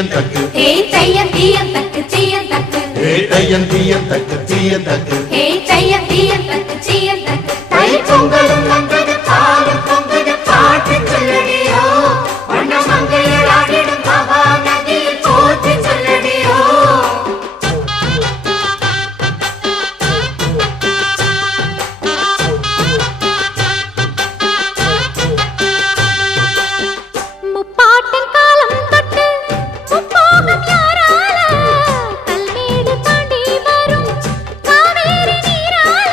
தீயன் தக்கு ஹே தையன் தீயன் தக்கு தீயன் தக்கு ஹே தையன் தீயன் தக்கு தீயன் தக்கு ஹே தையன் தீயன் தக்கு தீயன் தக்கு தை பொங்கலும் வந்தது பாலும் பொங்குது பாட்டு சொல்லடியோ வண்ண மங்கையர் ஆடிடும் மகா நதியில் போற்றி சொல்லடியோ முப்பாட்டின் காலம் தொட்டு முப்போகம் யாரால கல்மேடு தாண்டி வரும் காவேரி நீரால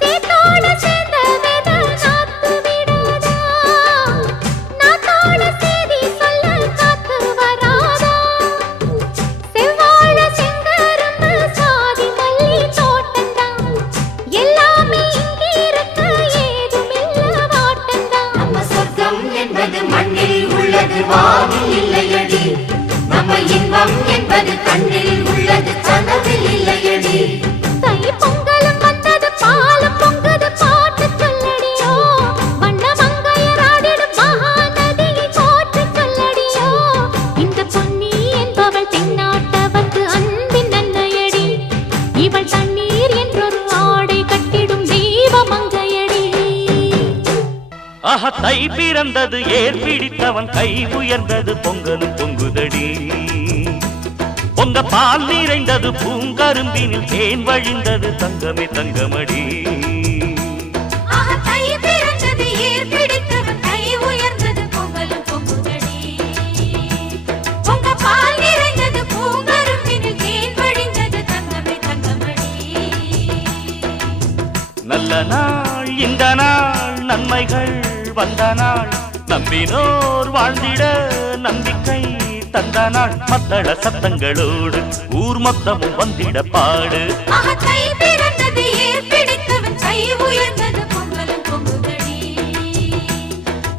சேத்தோட சேர்ந்த வெத நாத்து விடாதா நாத்தோட சேதி சொல்ல காத்து வராதா செவ்வாழ செங்கரும்பு சாதி மல்லி தோட்டந்தான் எல்லாமே இங்கிருக்க ஏதுமில்ல வாட்டந்தான் நம்ம சொர்க்கம் என்பது மண்ணில் உள்ளது வானில் இல்லையடி நம்ம இன்பம் என்பது கண்ணில் உள்ளது கனவில் இல்லையடி தை பொங்கலும் வந்தது பாலும் பொங்குது பாட்டு சொல்லடியோ வண்ண மங்கையர் ஆடிடும் மகா நதியை போற்றி சொல்லடியோ இந்த பொன்னி என்பவள் தென்னாட்டவர்க்கு அன்பின் நன்மையடி இவள் தண்ணீர் என்றொரு ஆடை கட்டிடும் தெய்வ மங்கையடி ஆஹா தை பிறந்தது ஏர் பிடித்தவன் கை உயர்ந்தது பொங்கலும் பொங்குதடி பொங்க பால் நிறைந்தது பூங்கரும்பினில் தேன் வழிந்தது தங்கமே தங்கமடி தை பிறந்தது ஏர் பிடித்தவன் கை உயர்ந்தது பொங்கலும் பொங்குதடி பொங்க பால் நிறைந்தது பூங்கரும்பினில் தேன் வழிந்தது தங்கமே தங்கமடி நல்ல நாள் இந்த நாள் நன்மைகள் வந்த நாள் நம்பினோர் வாழ்ந்திட நம்பிக்கை தந்த நாள் மத்தள சத்தங்களோடு ஊர் மொத்தமும் வந்திட பாடு தை பிறந்தது ஏர் பிடித்தவன் கை உயர்ந்தது பொங்கலும் பொங்குதடி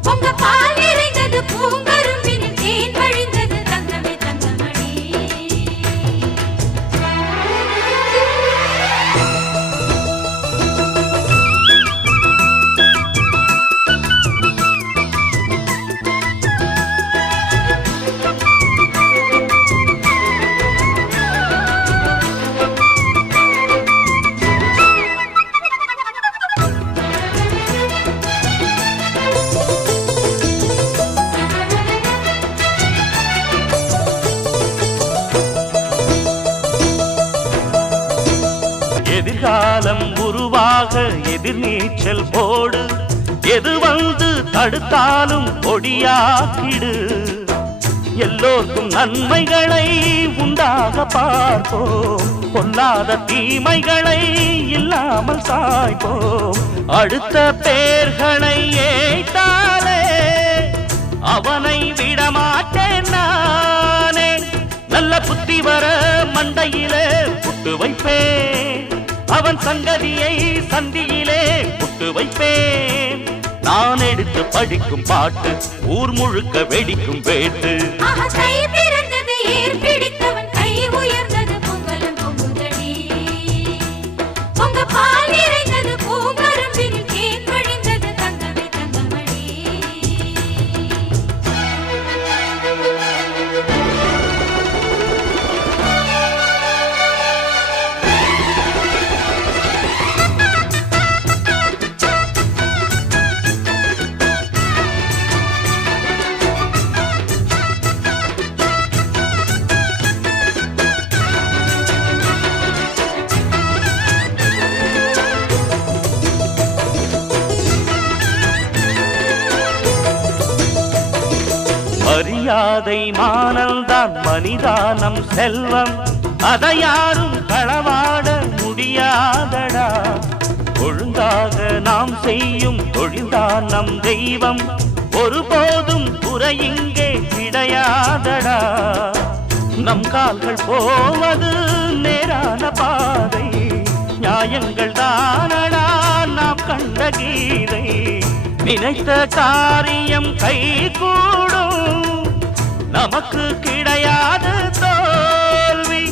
பொங்க பால் நிறைந்தது பூங்கரும்பினில் தேன் வழிந்தது தங்கமே தங்கமடி எதிர்காலம் உருவாக எதிர்நீச்சல் போடு எது வந்து தடுத்தாலும் கொடியாக்கிடு எல்லோருக்கும் நன்மைகளை உண்டாக பார்ப்போம் பொல்லாத தீமைகளை இல்லாமல் சாய்ப்போம் அடுத்த பேர்களை ஏய்த்தாலே அவனை விடமாட்டேன் நானே நல்ல புத்தி வர மண்டையிலே புட்டு வைப்பேன் அவன் சங்கதியை சந்தியிலே புட்டு வைப்பேன் நான் எடுத்து படிக்கும் பாட்டு ஊர் முழுக்க வெடிக்கும் வேட்டு தை பிறந்தது ஏர் பிடித்தவன் கை உயர்ந்தது பொங்கலும் பொங்குதடி பொங்க பால் நிறைந்தது பூங்கரும்பினில் தேன் வழிந்தது தங்கமே தங்கமடி மரியாதை மானல்தான் மனிதானம் செல்வம் அதை யாரும் களவாட முடியாதடா ஒழுங்காக நாம் செய்யும் தொழில்தான் நம் தெய்வம் ஒருபோதும் குறை இங்கே கிடையாதடா நம் கால்கள் போவது நேரான பாதை நியாயங்கள் தானடா நாம் கண்ட கீதை நினைத்த காரியம் கை கூடும் நமக்கு கிடையாது தோல்வி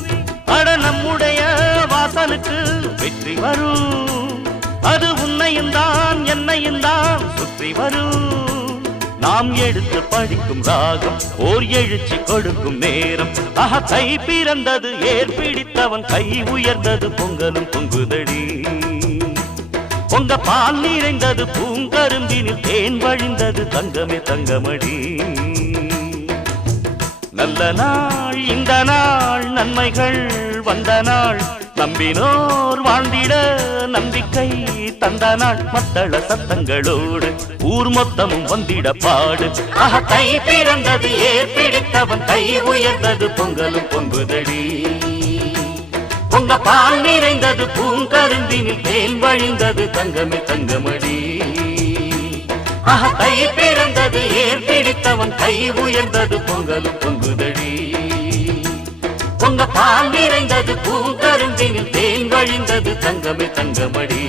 அட நம்முடைய வாசலுக்கு வெற்றி வரும் அது உன்னையும் தான் என்னையும் தான் சுற்றி வரும் நாம் எடுத்து படிக்கும் ராகம் ஓர் எழுச்சி கொடுக்கும் நேரம். ஆஹா, கை பிறந்தது ஏற்பிடித்தவன் கை உயர்ந்தது பொங்கலும் பொங்குதடி. பொங்க பால் நிறைந்தது பூங்கரும்பினில் தேன் வழிந்தது தங்கமே தங்கமடி. நல்ல நாள் இந்த நாள், நன்மைகள் வந்த நாள், நம்பினோர் வாழ்ந்திட நம்பிக்கை தந்த நாள். மத்தள சத்தங்களோடு ஊர் மொத்தமும் வந்திட பாடு. ஆஹா, கை பிறந்தது ஏற்பிடித்தவன் கை உயர்ந்தது பொங்கலும் பொங்குதடி. பொங்க பால் நிறைந்தது பூங்கருந்தினில் தேன் வழிந்தது தங்கமே தங்கமடி. ஆஹா, கை பிறந்தது ஏற்பிடித்தவன் கை உயர்ந்தது பொங்கலும் பொங்குதடி. பொங்க பால் நிறைந்தது பூங்கருந்தினில் தேன் வழிந்தது தங்கமே தங்கமடி.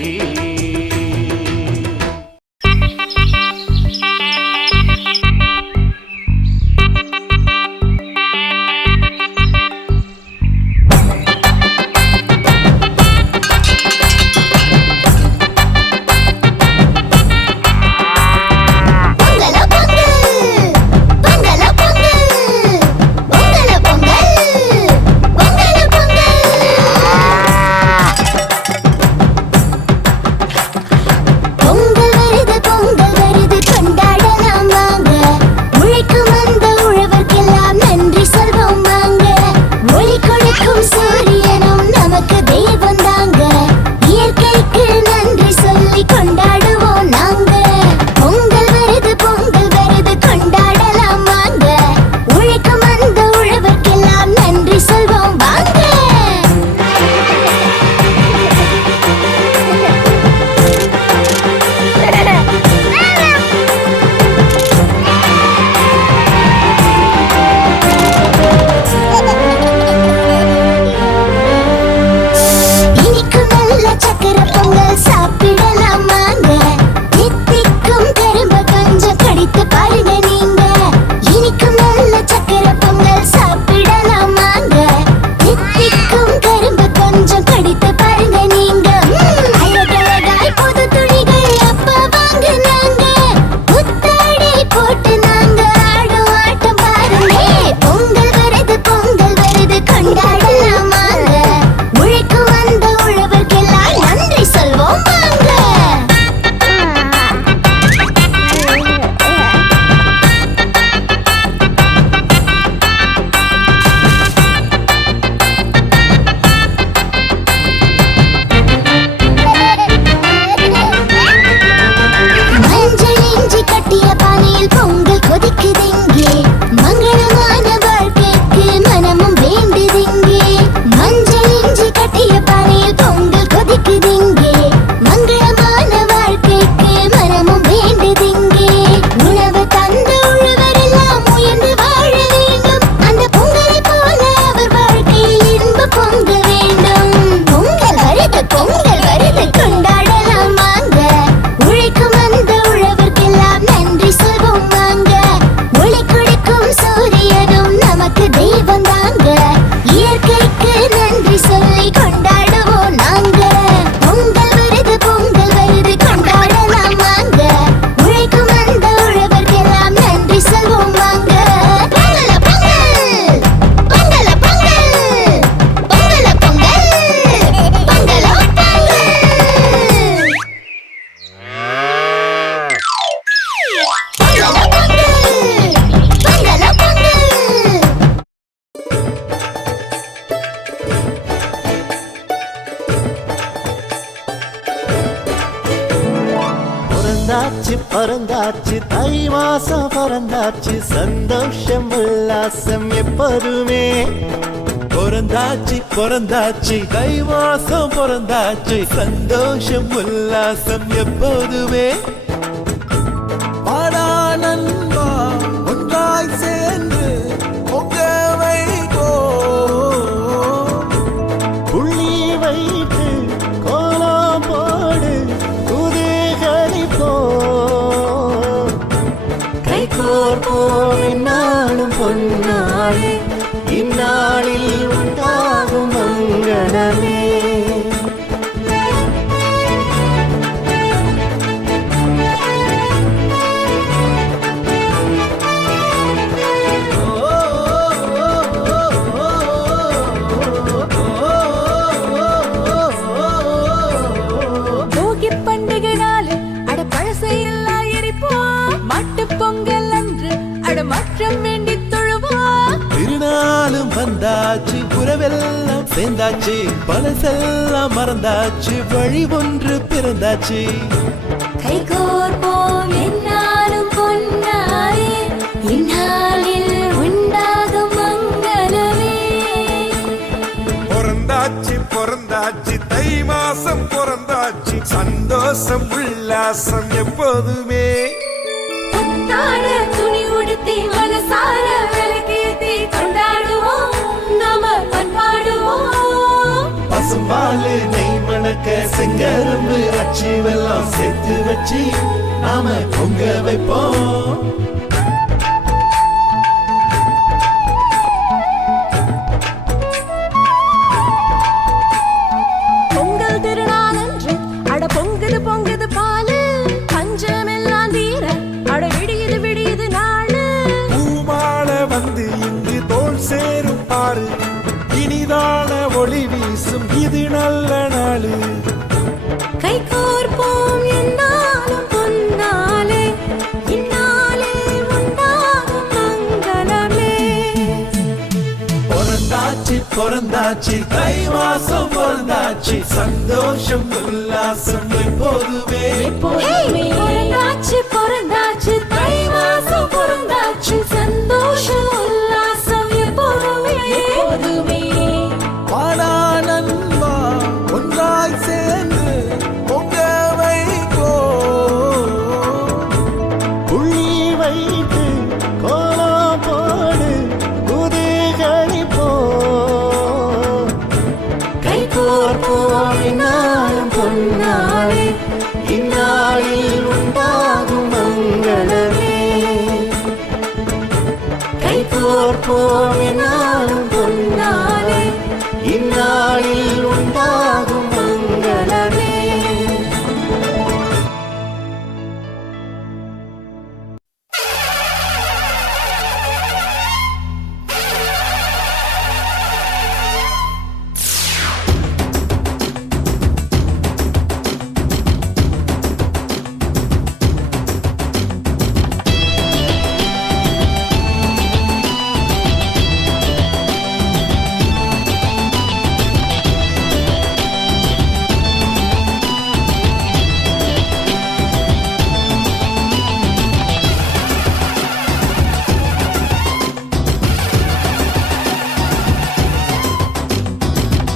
பறந்தாச்சு தை மாசம் பறந்தாச்சு சந்தோஷம் உல்லாசம் எப்போதுமே பிறந்தாச்சு தை மாசம் பிறந்தாச்சு சந்தோஷம் உல்லாசம் எப்போதுமே வாடா நண்பா ஒன்றாய் சேர்ந்து பொங்க வைப்போ புள்ளி வைத்து கோலம் போடு குதூகலிப்போ கைகோர்ப்போம் இந்நாளும் பொன்னாளே இந்நாளில் உண்டாகும் மங்களமே உறவெல்லாம் சேர்ந்தாச்சு, பழசெல்லாம் மறந்தாச்சு, வழி ஒன்று பிறந்தாச்சு. கைகோர்ப்போம் என்னாலும் பொன்னாரே, இந்நாளில் உண்டாகும் மங்களமே. பிறந்தாச்சு பிறந்தாச்சு, தை மாசம் பிறந்தாச்சு, சந்தோஷம் உல்லாசம் எப்போதுமே. புத்தாட துணி உடுத்தி மனசார விளக்கேத்தி கொண்டாடுவோம், நாம பண்பாடுவோம். பசும்பாலு நெய் மணக்க செங்கரும்பு அச்சு வெல்லம் சேர்த்து வச்சு நாம பொங்க வைப்போம். பொங்கல் திருநாள் என்று அட பொங்குது பொங்குது பாலு, பஞ்சமெல்லாம் தீர அட விடியுது விடியுது நாளு. பூமால வந்து இங்கு தோல் சேரும் பாரு, இனிதான ஒளி வீசும் இது நல்ல நாளு. கை கோர்ப்போம் என்னாலும் பொன்னாலே, இந்நாளே உண்டாகும் மங்களமே. பிறந்தாச்சு பிறந்தாச்சு, தை மாசம் பிறந்தாச்சு, சந்தோஷம் உல்லாசம் எப்போதுமே. பிறந்தாச்சு பிறந்தாச்சு, தை மாசம் பிறந்தாச்சு, சந்தோஷம் உல்லாசம் எப்போதுமே எப்போதுமே. வாடா நண்பா ஒன்றாய் சேர்ந்து பொங்க வைப்போ. புள்ளி வைத்து கோலம் போடு குதிகளிப்போ. கை கோர்ப்போம் இந்நாளும் பொன்னாளே, இந்நாளில் உண்டாகும் மங்களமே. கை கோர்ப்போம் இந்நாளும் பொன்னாளே, இந்நாளில் உண்டாகும் மங்களமே.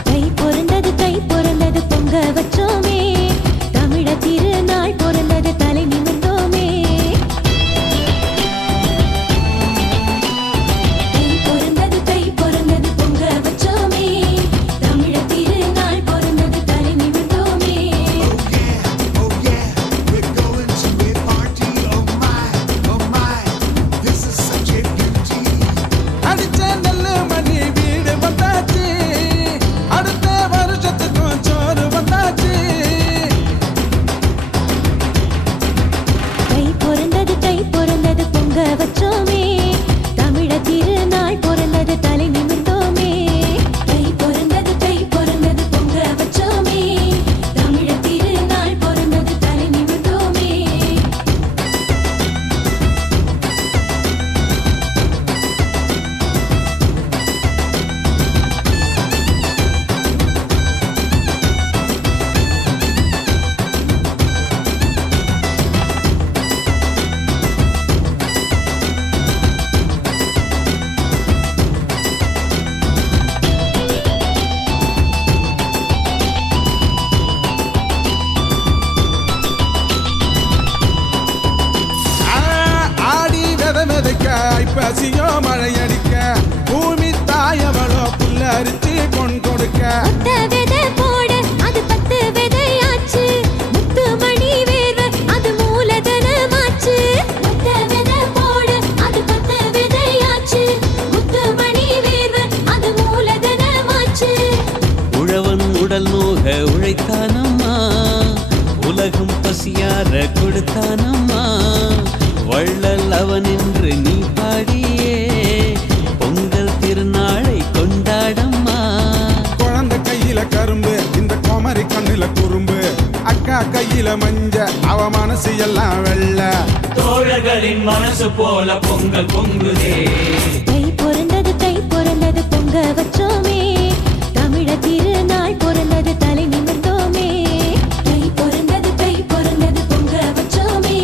தை பிறந்தது பொங்க வச்சோமே, தமிழ திருநாள் பிறந்தது தலை நிமிர்ந்தோமே. தை பிறந்தது பொங்க வச்சோமே, தமிழ திருநாள் பிறந்தது தலை நிமிர்ந்தோமே. Oh yeah, we're going to a party. Oh my, this is such a beauty. அடிச்ச நல்ல மணி வீடு வந்தாச்சு, அடுத்த வருஷத்துக்கும் சோறு வந்தாச்சு. தை பிறந்தது பொங்க வச்சோமே, தமிழ திருநாள் பிறந்தது தலை நிமிர்ந்தோமே. தை பிறந்தது பொங்க வச்சோமே, தமிழ திருநாள் பிறந்தது தலை நிமிர்ந்தோமே. ஆடி விதைக்க ஐப்பசியோ மழையடிக்க, பூமி தாயவளோ புல்ல அரிச்சு பொன் கொடுக்க. ஒத்த விதை போட அது 10 விதையாச்சு, முத்து மணி வேர்வை அது மூலதனமாச்சு. ஒத்த விதை போட அது 10 விதையாச்சு, முத்து மணி வேர்வை அது மூலதனமாச்சு. உழவன் உடல் நோக உழைத்தானம்மா, உலகம் பசியார கொடுத்தானம்மா. வள்ளல் அவன் என்று நீ பாடியே பொங்கல் திருநாளை கொண்டாடம்மா. குழந்தை கையில கரும்பு, இந்த கோமரி கண்ணுல குறும்பு, அக்கா கையில மஞ்ச, அவ மனசு எல்லாம் வெள்ள. தோழர்களின் மனசு போல பொங்கல் பொங்குதே. தை பிறந்தது பொங்க வச்சோமே, தமிழ திருநாள் பிறந்தது தலை நிமிர்ந்தோமே தை பிறந்தது பொங்க வச்சோமே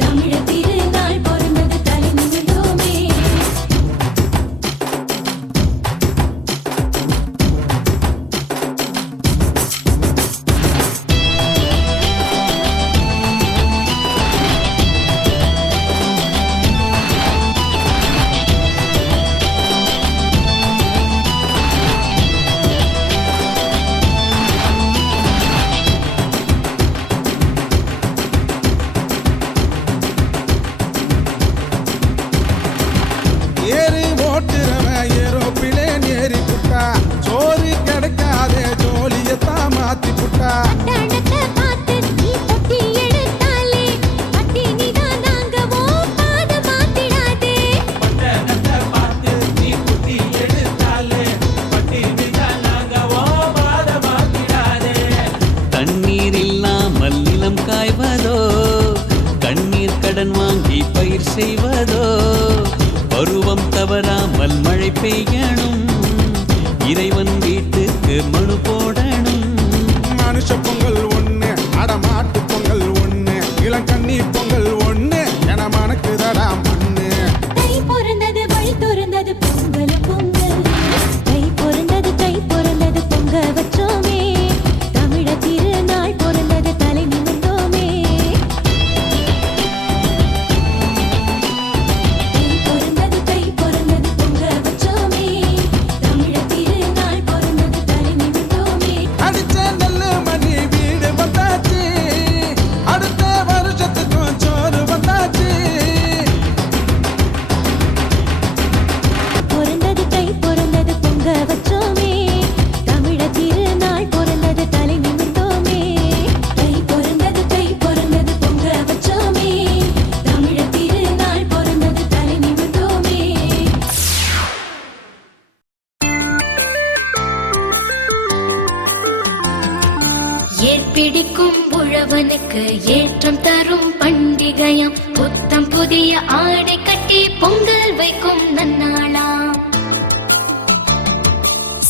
தமிழ திருநாள் பிறந்தது தலை நிமிர்ந்தோமே ஏறி ஓட்டுறவன் ஏரோப்பிளேன் ஏறி புட்டா சோறு கிடைக்காதே ஜோலியத்தான் மாத்தி புட்டா பட்டணத்தை பார்த்து நீ பொட்டி எடுத்தாலே பட்டினிதான் நாங்கவோ பாத மாத்திடாதே தண்ணீர் இல்லாமல் நிலம் காய்வதோ கண்ணீர் கடன் வாங்கி பயிர் செய்வதோ பருவம் தவறாமல் மழை பெய்யணும் இறைவன் வீட்டுக்கு மனு போடணும் மனுஷ பொங்கல் ஒண்ணு அடமாட்டு பொங்கல் ஒண்ணு இளங்கண்ணி பொங்கல் ஒண்ணு என மணக்குதடா மண்ணு தை பிறந்தது வழி திறந்தது பொங்கல் பொங்கல் தை பிறந்தது பொங்க வச்சோமே தமிழ திருநாள் பிறந்தது தலை நிமிர்ந்தோமே தை பிறந்தது பொங்க வச்சோமே தமிழ திருநாள் பிறந்தது தலை நிமிர்ந்தோமே அடிச்ச நெல்லு மணி வீடு வந்தாச்சு அடுத்த வருஷத்துக்கும் சோறு வந்தாச்சு பிறந்தது பொங்க வச்சோமே தமிழ திருநாள் பிறந்தது தலை நிமிர்ந்தோமே தை பிறந்தது பொங்க வச்சோமே தமிழ திருநாள் பிறந்தது தலை நிமிர்ந்தோமே ஏற்பிடிக்கும் உழவனுக்கு ஏற்றம் தரும் பண்டிகையாம் புத்தம் புதிய ஆடை கட்டி பொங்கல் வைக்கும் நன்னாளாம்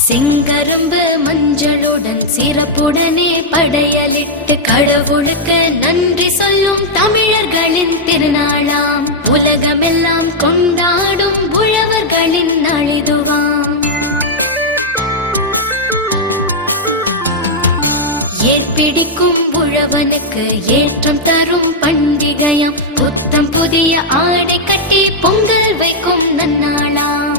செங்கரும்பு மஞ்சளுடன் சிறப்புடனே படையலிட்டு கடவுளுக்கு நன்றி சொல்லும் தமிழர்களின் திருநாளாம் உலகமெல்லாம் கொண்டாடும் உழவர்களின் நாளிதுவாம் ஏற்பிடிக்கும் உழவனுக்கு ஏற்றம் தரும் பண்டிகையாம் புத்தம் புதிய ஆடை கட்டி பொங்கல் வைக்கும் நன்னாளாம்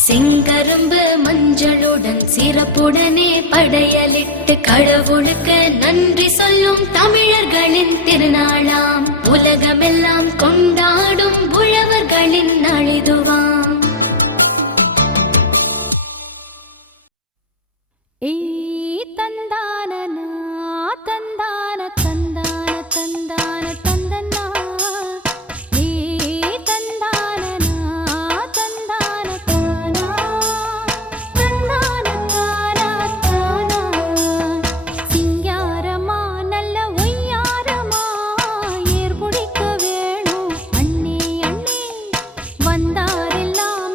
செங்கரும்பு மஞ்சளுடன் சிறப்புடனே படையலிட்டு கடவுளுக்கு நன்றி சொல்லும் தமிழர்களின் திருநாளாம் உலகமெல்லாம் கொண்டாடும் உழவர்களின் நாளிதுவாம் தந்தானனா தந்தான தந்தான தந்தான தந்தனா ஏ தந்தானனா தந்தான தானா தந்தான தானா தானா சிங்காரமா நல்ல ஒய்யாரமா ஏர் பிடிக்க வேணும் அண்ணே அண்ணே வந்தாரெல்லாம்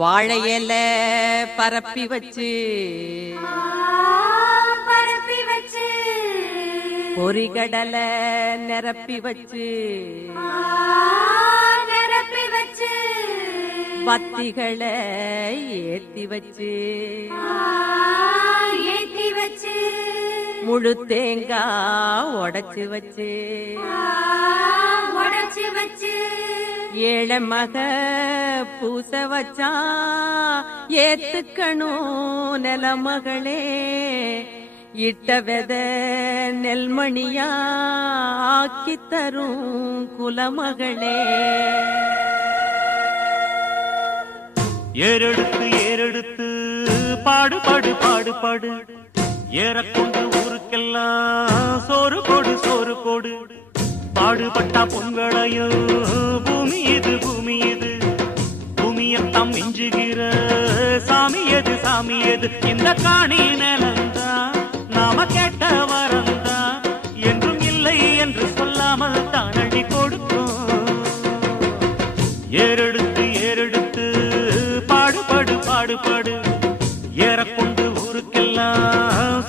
வாழை இலை பரப்பி வச்சு பரப்பி வச்சு பொறிகடலை நிரப்பி வச்சு நிரப்பி வச்சு பத்திகளை ஏத்தி வச்சு ஏத்தி வச்சு முழு தேங்காய் உடைச்சு வச்சு உடைச்சு வச்சு ஏழை மக பூச வச்சா ஏத்துக்கணும் நிலமகளே இட்ட வெத நெல்மணியா ஆக்கி தரும் குலமகளே ஏறெடுத்து ஏறெடுத்து பாடு பாடு பாடு பாடு ஏறக்கொண்டு ஊருக்கெல்லாம் சோறு கொடு சோறு கொடு பாடுபட்டா பொங்கலையோ பூமி இது பூமி இது பூமியத்தான் மிஞ்சுகிற சாமி எது சாமி எது இந்த காணி நிலந்தா நாம கேட்ட வரந்தா என்றும் இல்லை என்று சொல்லாமல் தான் அள்ளி கொடுக்கும் ஏறெடுத்து ஏறெடுத்து பாடு பாடு பாடு பாடு ஏறக்கொண்டு ஊருக்கெல்லாம்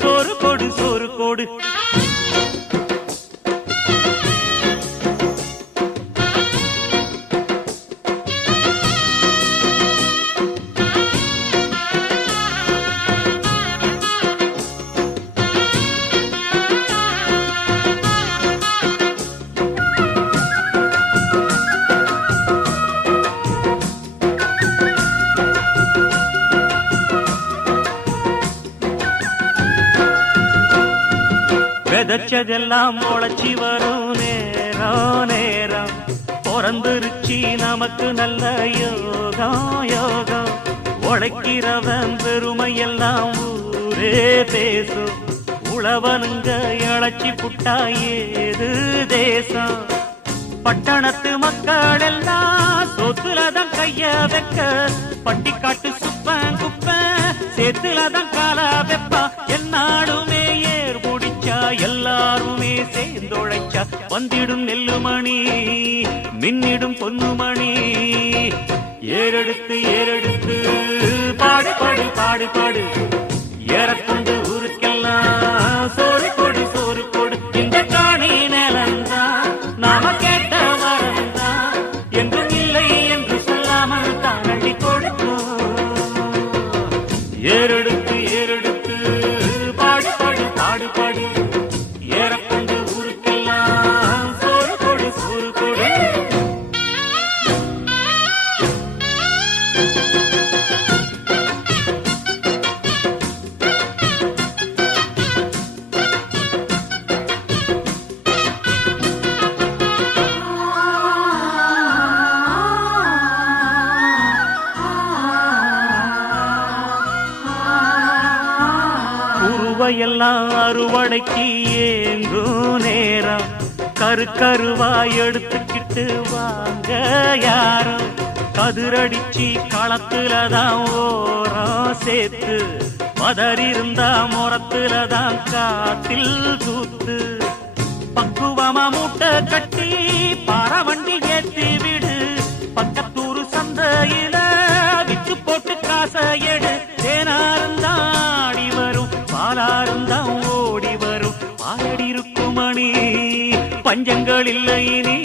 சோறு கொடு சோறு கொடு விதைச்சதெல்லாம் முளைச்சி வரும் நேரம் நேரம் பிறந்துருச்சி நமக்கு நல்ல யோகம் யோகம் உழைக்கிறவன் பெருமையெல்லாம் ஊரே பேசும் உழவனுங்க இழைச்சி புட்டா ஏது தேசம் பட்டணத்து மக்கள் எல்லாம் சொத்துலதான் கைய வைக்க பட்டிக்காட்டு சுப்பன் குப்பன் சேத்துலதான் கால வெப்பா என்னாலுமே ஏர் முடிச்சா எல்லாருமே சேர்ந்தொழைச்சா வந்திடும் நெல்லுமணி மின்னிடும் பொன்னுமணி ஏறெடுத்து ஏறெடுத்து பாடு பாடு பாடு பாடு ஏறக்கொண்டு ஊருக்கெல்லாம் சோறு கொடு சோறு கொடு இந்த காணி நிலந்தா நாம கேட்ட வரந்தா என்றும் இல்லை என்று சொல்லாமல் தான் அள்ளி கொடுக்கும் ஏறெடுத்து ஏறெடுத்து பாடு பாடு பாடு பாடு ஏறக்கொண்டு ஊருக்கெல்லாம் சோறு கொடு சோறு கொடு உருவையெல்லாம் அறுவடைக்கு ஏங்கும் நேரம் கருவாய் எடுத்துக்கிட்டு வாங்க யாரும் கதிரடிச்சு களத்துலதான் ஓரம் சேர்த்து பதறிருந்தா முறத்துலதான் காத்தில் தூத்து பக்குவமா மூட்டை கட்டி பாரவண்டி ஏத்தி விடு பக்கத்தூரு சந்தையில வித்து போட்டு காசை எடு தேனாருந்தாடி வரும் பாலாருந்தான் ஓடி வரும் பாலடி இருக்குமணி பஞ்சங்கள் இல்லை நீ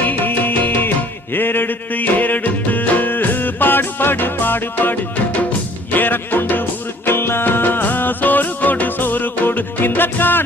ஏறெடுத்து ஏறெடுத்து பாடு பாடு பாடு பாடு ஏறக்கொண்டு ஊருக்கெல்லாம் சோறு கொடு சோறு கொடு இந்த காண